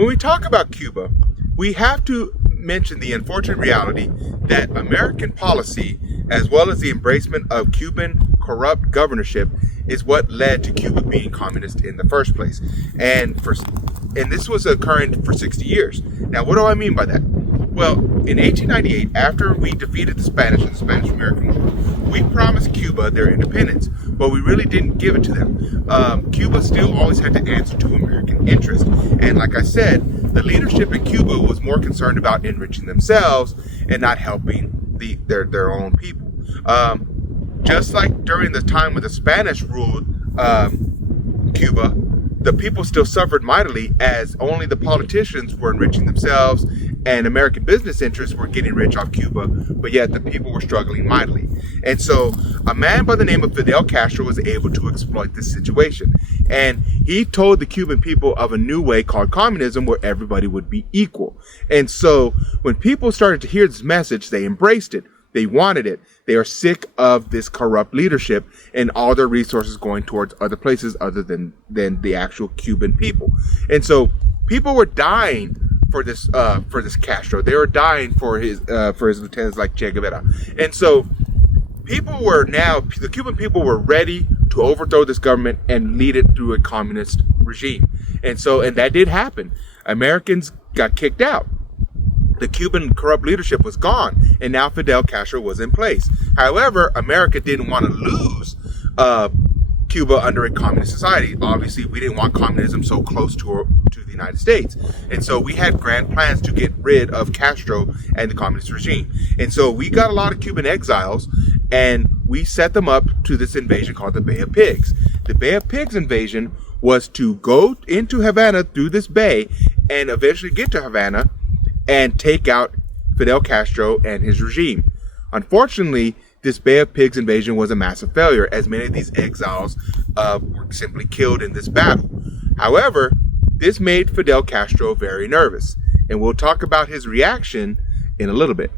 When we talk about Cuba, we have to mention the unfortunate reality that American policy, as well as the embracement of Cuban corrupt governorship, is what led to Cuba being communist in the first place. And this was occurring for 60 years. Now, what do I mean by that? Well, in 1898, after we defeated the Spanish in the Spanish-American War, we promised Cuba their independence, but we really didn't give it to them. Cuba still always had to answer to American interest. And like I said, the leadership in Cuba was more concerned about enriching themselves and not helping their own people. Just like during the time when the Spanish ruled Cuba, the people still suffered mightily as only the politicians were enriching themselves and American business interests were getting rich off Cuba, but yet the people were struggling mightily. And so a man by the name of Fidel Castro was able to exploit this situation. And he told the Cuban people of a new way called communism where everybody would be equal. And so when people started to hear this message, they embraced it. They wanted it. They are sick of this corrupt leadership and all their resources going towards other places other than the actual Cuban people. And so people were dying for this Castro. They were dying for his lieutenants like Che Guevara. And so the Cuban people were ready to overthrow this government and lead it through a communist regime. And that did happen. Americans got kicked out. The Cuban corrupt leadership was gone, and now Fidel Castro was in place. However, America didn't want to lose Cuba under a communist society. Obviously, we didn't want communism so close to the United States. And so we had grand plans to get rid of Castro and the communist regime. And so we got a lot of Cuban exiles, and we set them up to this invasion called the Bay of Pigs. The Bay of Pigs invasion was to go into Havana through this bay and eventually get to Havana and take out Fidel Castro and his regime. Unfortunately, this Bay of Pigs invasion was a massive failure, as many of these exiles were simply killed in this battle. However, this made Fidel Castro very nervous, and we'll talk about his reaction in a little bit.